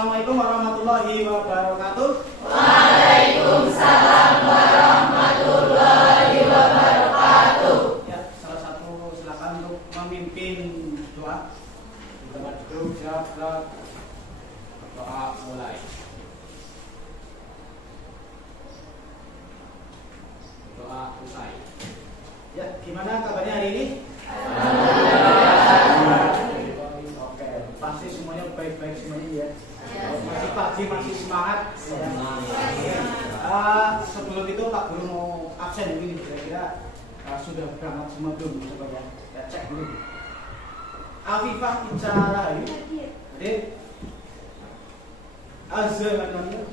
Assalamualaikum warahmatullahi wabarakatuh. Waalaikumsalam warahmatullahi wabarakatuh. Ya, salah satu silakan untuk memimpin doa. Kita duduk, siap, doa mulai. Doa usai. Ya, gimana kabarnya hari ini? Oke, pasti semuanya baik-baik semuanya ya. Masih pagi, masih semangat. Sebelum itu Pak Guru mau absen begini, kira-kira sudah berangkat semua belum? Coba ya, kita cek dulu. Afifah bicara ini, jadi Azhar namanya.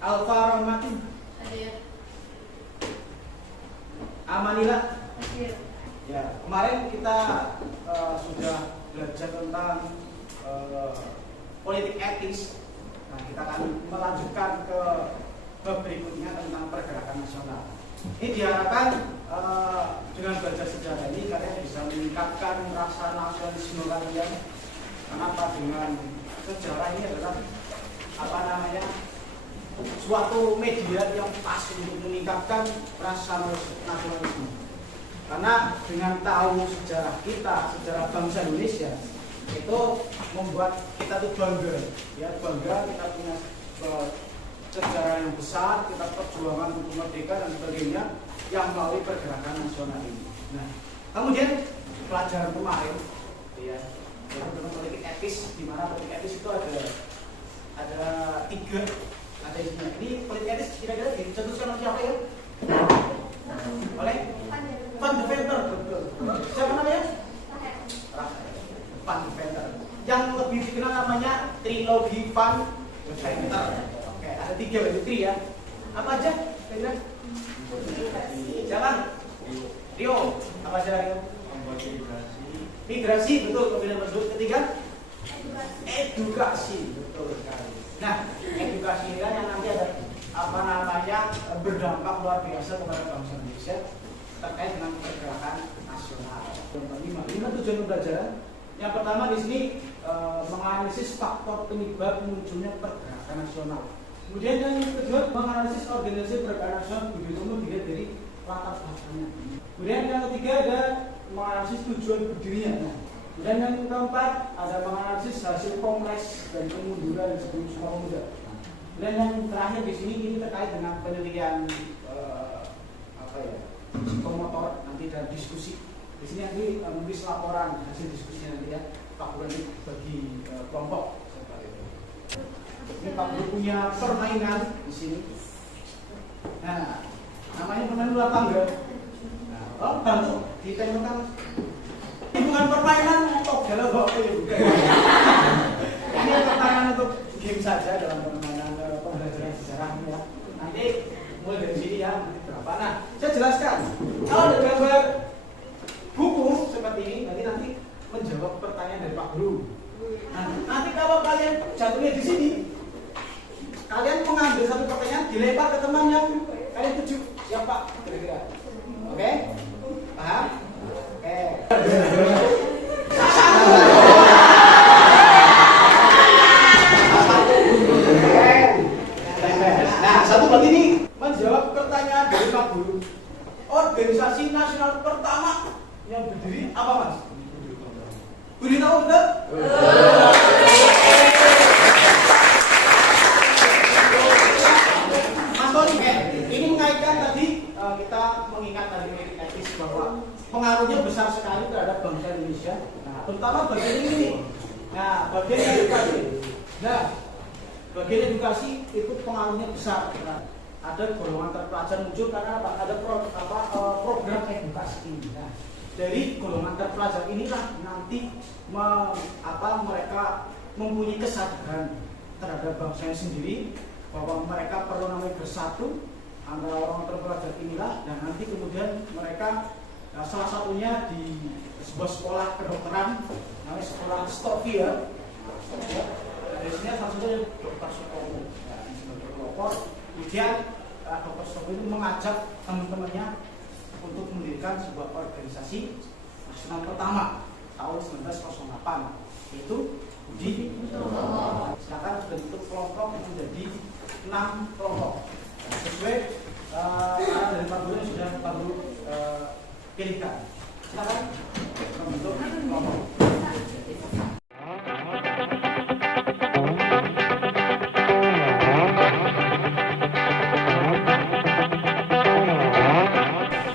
Alfa Rahmatin, Amanillah. Ya, kemarin kita sudah belajar tentang politik etis. Nah, kita akan melanjutkan ke bab berikutnya tentang pergerakan nasional. Ini diharapkan dengan belajar sejarah ini kalian bisa meningkatkan rasa nasionalisme kalian. Kenapa? Dengan sejarah ini adalah suatu media yang pas untuk meningkatkan rasa nasionalisme. Karena dengan tahu sejarah kita, sejarah bangsa Indonesia, itu membuat kita tuh bangga, ya bangga kita punya sejarah yang besar, kita perjuangan untuk merdeka dan sebagainya yang melalui pergerakan nasional ini. Nah, kemudian pelajaran kemarin, ya, tentang politik etis, di mana politik etis itu ada tiga, ada isinya. Ini politik etis kira-kira dicetuskan oleh siapa ya? Oleh Van Deventer, betul. Siapa namanya? Van Deventer. Yang lebih dikenal namanya trilogi Van Deventer. Oke, ada tiga berarti tri ya. Apa aja? Kira-kira? Siapa? Rio. Apa aja Rio? Migrasi, betul. Kemudian masuk ketiga? Edukasi, betul sekali. Nah, edukasi ini kan yang nanti ada berdampak luar biasa kepada bangsa Indonesia terkait dengan pergerakan nasional. Lima tujuan pembelajaran. Yang pertama di sini menganalisis faktor penyebab munculnya pergerakan nasional. Kemudian yang kedua menganalisis organisasi pergerakan nasional begitu dilihat dari latar belakangnya. Kemudian yang ketiga ada menganalisis tujuan berdirinya. Kemudian yang keempat ada menganalisis hasil kongres dan kemunduran sebelum Sumpah Pemuda. Dan yang terakhir di sini ini terkait dengan penelitian psikomotor nanti dan diskusi. Di sini nanti menulis laporan hasil diskusinya nanti ya. Pak Guru nanti bagi kelompok seperti itu. Ini Pak Guru punya permainan di sini. Nah, namanya permainan luar tangga. Nah, bantu ditembakkan. Ini bukan permainan untuk dalam waktu ya, bukan. Ini permainan untuk game saja dalam permainan pembelajaran sejarah ya. Nanti mulai dari sini ya, nanti berapa. Nah, saya jelaskan. Kalau ada gambar buku seperti ini, nanti menjawab pertanyaan dari Pak Guru. Nah, nanti kalau kalian jatuhnya di sini, kalian mengambil satu pertanyaan, dilempar ke teman yang kalian tuju. Siapa? Kira-kira. Oke? Paham? Oke. Nah, satu buat ini menjawab pertanyaan dari Pak Guru. Organisasi nasional pertama yang berdiri apa Mas? Budi tahu betul? Mas Tony, ini mengaitkan tadi kita mengingat dari etis bahwa pengaruhnya besar sekali terhadap bangsa Indonesia. Nah, terutama bagian ini. Nah, bagian edukasi. Nah, bagian edukasi itu pengaruhnya besar. Nah, ada golongan terpelajar muncul karena apa? Ada program edukasi ini. Nah, dari golongan terpelajar inilah nanti mereka mempunyai kesadaran terhadap bangsanya sendiri bahwa mereka perlu namanya bersatu antara orang terpelajar inilah, dan nanti kemudian mereka salah satunya di sebuah sekolah kedokteran namanya sekolah Stovia. Dari sini salah satunya Dr. Sutomo. Ya, ini sebagai pelopor. Kemudian Dr. Sutomo itu mengajak teman-temannya untuk mendirikan sebuah organisasi nasional pertama tahun 1908, yaitu Budi Utomo. Silakan bentuk kelompok menjadi 6 kelompok. Sesuai arahan dari Pak Guru yang sudah Pak Guru pilihkan. Silakan membentuk kelompok.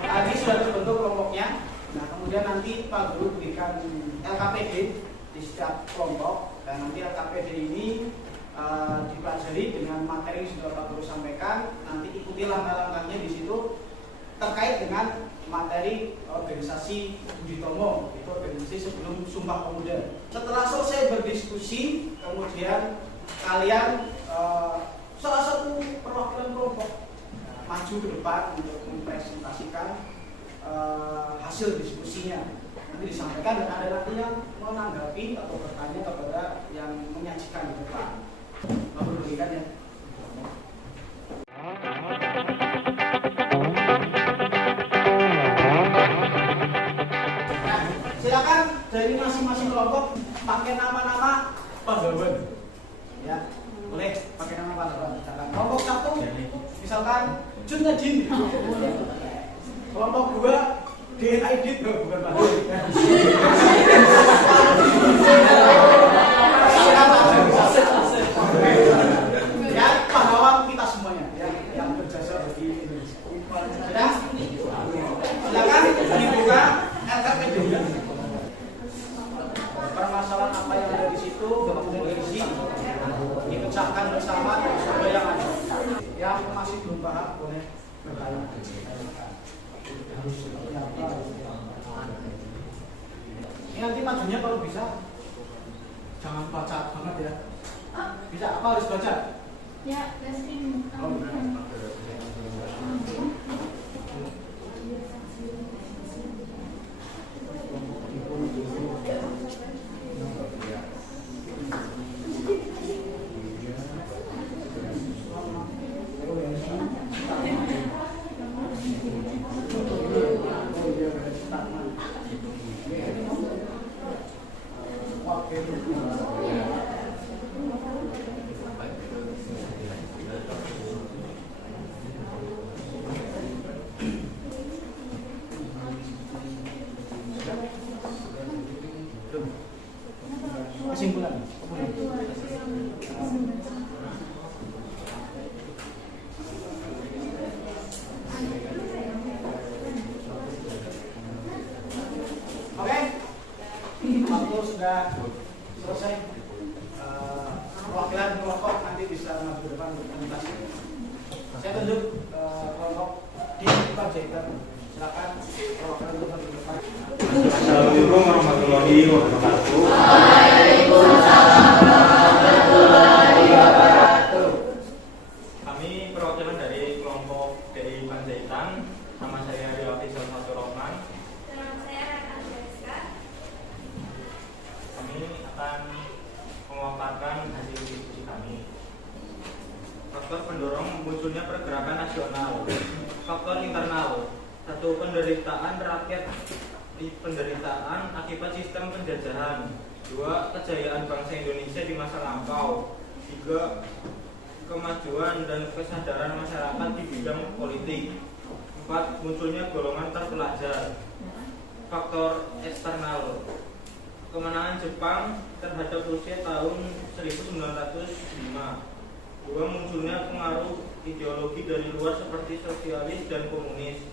Tadi sudah terbentuk kelompoknya. Nah, kemudian nanti Pak Guru berikan LKPD di setiap kelompok, dan nanti LKPD ini dipelajari dengan materi yang sudah Pak Guru sampaikan. Nanti ikuti langkah-langkahnya di situ terkait dengan materi organisasi Budi Utomo, itu organisasi sebelum Sumpah Pemuda. Setelah selesai berdiskusi, kemudian kalian salah satu perwakilan kelompok maju ke depan untuk mempresentasikan hasil diskusinya. Nanti disampaikan dan ada nanti yang menanggapi atau bertanya kepada yang menyajikan di depan. Bapak berikan ya. Nah, silakan dari masing-masing kelompok pakai nama-nama pegawai. Ya, boleh pakai nama pegawai. Misalkan kelompok 1, misalkan Jun Najin. Kelompok 2 DNID, bukan Pak. Ya, pahlawan kita semuanya ya, yang berjasa bagi Indonesia. Sudah? Silakan dibuka LKPD. Permasalahan apa yang ada di situ kemudian diisi, dipecahkan bersama dengan yang ada. Yang masih belum paham boleh bertanya. Ini nanti majunya kalau bisa jangan baca banget ya. Bisa apa harus baca? Ya, testing. Kesimpulan. Oke, waktu sudah selesai. Perwakilan kelompok nanti bisa maju depan untuk presentasi. Saya tunjuk kelompok di Panjaitan. Silakan perwakilan untuk maju depan. Assalamualaikum warahmatullahi wabarakatuh. Waalaikumsalam warahmatullahi wabarakatuh. Kami perwakilan dari kelompok DI Panjaitan. Nama saya Rio Afizal Fatur Rahman. Nama saya Raka Jessica. Kami akan memaparkan hasil diskusi kami. Faktor pendorong munculnya pergerakan nasional. Faktor internal. 1. Penderitaan rakyat, penderitaan akibat sistem penjajahan. 2. Kejayaan bangsa Indonesia di masa lampau. 3. Kemajuan dan kesadaran masyarakat di bidang politik. 4. Munculnya golongan terpelajar. Faktor eksternal. Kemenangan Jepang terhadap Rusia tahun 1905. 2. Munculnya pengaruh ideologi dari luar seperti sosialis dan komunis.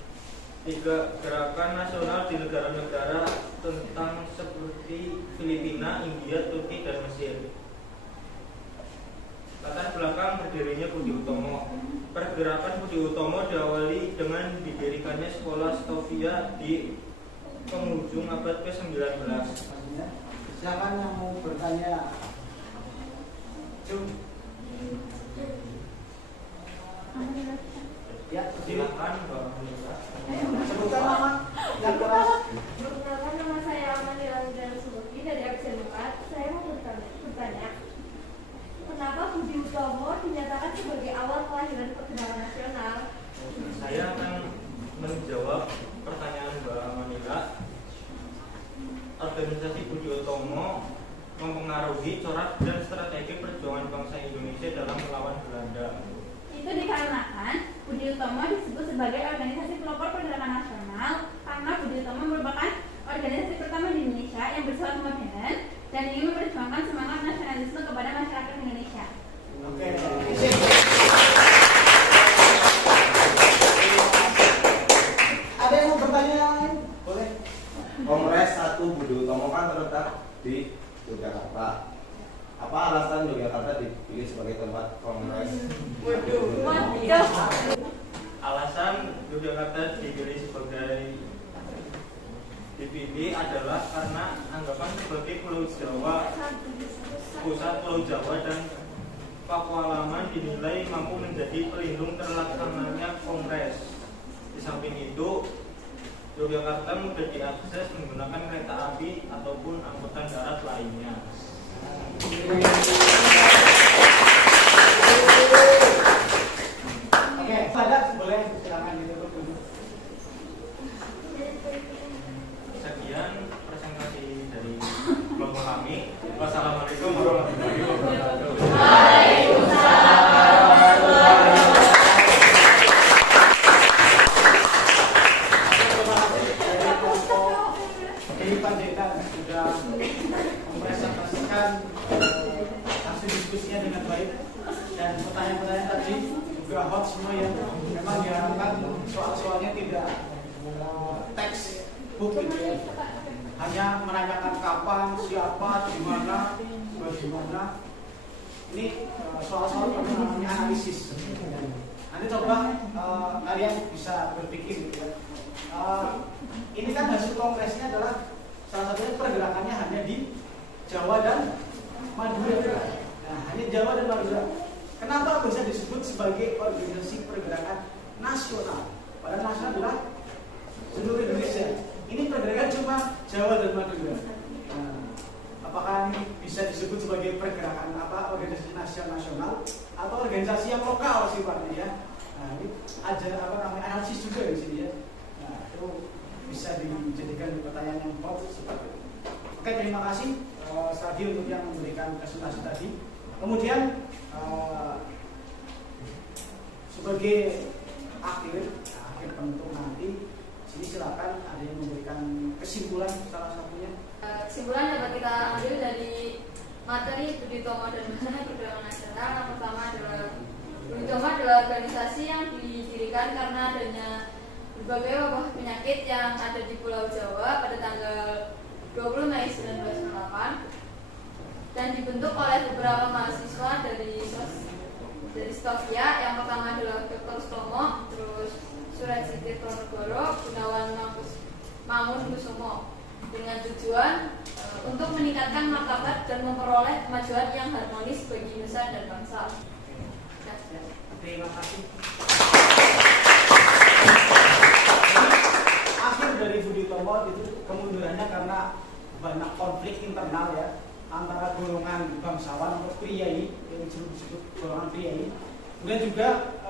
3. Gerakan nasional di negara-negara tentang seperti Filipina, India, Turki, dan Mesir. Latar belakang berdirinya Budi Utomo. Pergerakan Budi Utomo diawali dengan didirikannya sekolah Stovia di penghujung abad ke-19. Silakan yang mau bertanya. Jum. Ya, Silakan Mbak Munisa. sebutkan nama yang kelas. Perkenalkan, nama saya Amanila dan Subuki dari absen 4. Saya mau bertanya, kenapa Budi Utomo dinyatakan sebagai awal kelahiran pergerakan nasional? Saya akan menjawab pertanyaan Mbak Amanila. Organisasi Budi Utomo mempengaruhi corak Utomo disebut sebagai organisasi pelopor pergerakan nasional karena Budi Utomo merupakan organisasi pertama di Indonesia yang bersifat modern dan ingin memperjuangkan semangat nasionalisme kepada masyarakat Indonesia. Oke. Ada yang mau bertanya yang lain? Boleh. Kongres 1 Budi Utomo kan terletak di Yogyakarta. Apa alasan Yogyakarta dipilih sebagai tempat kongres? Alasan Yogyakarta dipilih adalah karena anggapan sebagai Pulau Jawa, pusat Pulau Jawa dan Pakualaman dinilai mampu menjadi pelindung terlaksananya kongres. Di samping itu, Yogyakarta mudah diakses menggunakan kereta api ataupun angkutan darat lainnya. Oke, ada boleh silakan ditutup dulu. Sekian presentasi dari kelompok kami. Wassalamualaikum warahmatullahi wabarakatuh. Jadi Pak Jaitan sudah mempresentasikan hasil diskusinya dengan baik dan pertanyaan-pertanyaan tadi juga hot semua ya. Memang diharapkan soal-soalnya tidak teks book gitu ya. Hanya menanyakan kapan, siapa, di mana, bagaimana. Ini soal-soal perlu namanya analisis. Nanti coba kalian bisa berpikir gitu ya. Ini kan hasil kongresnya adalah salah satunya pergerakannya hanya di Jawa dan Madura. Nah, hanya Jawa dan Madura. Kenapa bisa disebut sebagai organisasi pergerakan nasional? Padahal nasional adalah seluruh Indonesia. Ini pergerakan cuma Jawa dan Madura. Nah, apakah ini bisa disebut sebagai pergerakan organisasi nasional atau organisasi yang lokal sifatnya ya? Nah, ini analisis juga di sini ya. Nah, itu bisa dijadikan pertanyaan yang hot seperti itu. Oke, terima kasih Sadi untuk yang memberikan presentasi tadi. Kemudian sebagai akhir penutup nanti, sini silakan ada yang memberikan kesimpulan salah satunya. Kesimpulan dapat kita ambil dari materi Budi Utomo dan Bencana Pergerakan Nasional. Yang pertama adalah Budi Utomo adalah organisasi yang didirikan karena adanya berbagai wabah penyakit yang ada di Pulau Jawa pada tanggal 20 Mei 1998 dan dibentuk oleh beberapa mahasiswa dari Stovia. Yang pertama adalah Dr. Stomo, terus Surya Tirtonegoro, Gunawan Mangunkusumo, dengan tujuan untuk meningkatkan martabat dan memperoleh kemajuan yang harmonis bagi nusa dan bangsa. Terima kasih. Akhir dari Budi Utomo itu kemundurannya karena banyak konflik internal ya antara golongan bangsawan atau priai yang disebut golongan priai, kemudian juga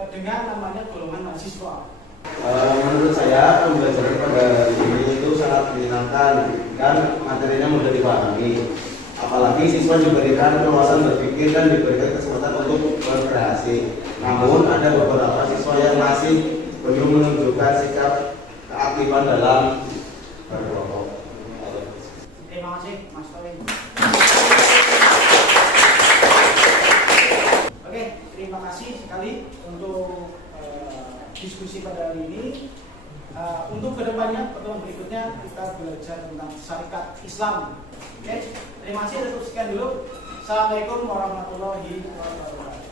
dengan namanya golongan mahasiswa. Menurut saya pembelajaran pada hari ini itu sangat menyenangkan dan materinya mudah dipahami. Apalagi siswa diberikan keluasan berpikir dan diberikan kesempatan untuk berkreasi. Namun ada beberapa siswa yang masih belum menunjukkan sikap keaktifan dalam berkelompok. Terima kasih Mas Towi. Oke, terima kasih sekali untuk diskusi pada hari ini. Untuk kedepannya, pertemuan berikutnya kita belajar tentang syarikat Islam. Oke, terima kasih. Sekian dulu. Assalamualaikum warahmatullahi wabarakatuh.